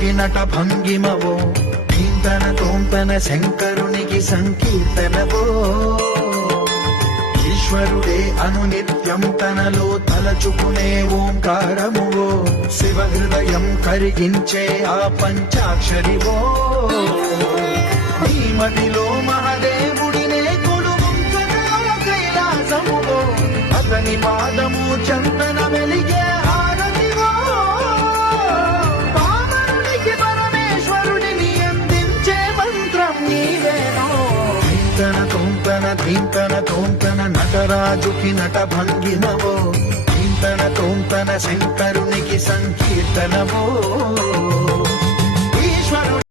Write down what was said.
నటరాజుకి నట భంగిమవో ధీంతన తోంతన శంకరునికి సంకీర్తనవో ఈశ్వరుడే అనునిత్యం తనలో తలచుకునే ఓంకారమువో శివ హృదయం కరిగించే ఆ పంచాక్షరివో నీ మదిలో మహాదేవుడినే కొలువుంచగా కైలాసమువో అతని పాదము చందన వెలిగే హారతివో పామరునికి పరమేశ్వరుడిని అందించే మంత్రం నీవేనో ధీంతన తోంతన నటరాజుకి నట భంగిమవో ధీంతన తోంతన శంకరునికి సంకీర్తనవో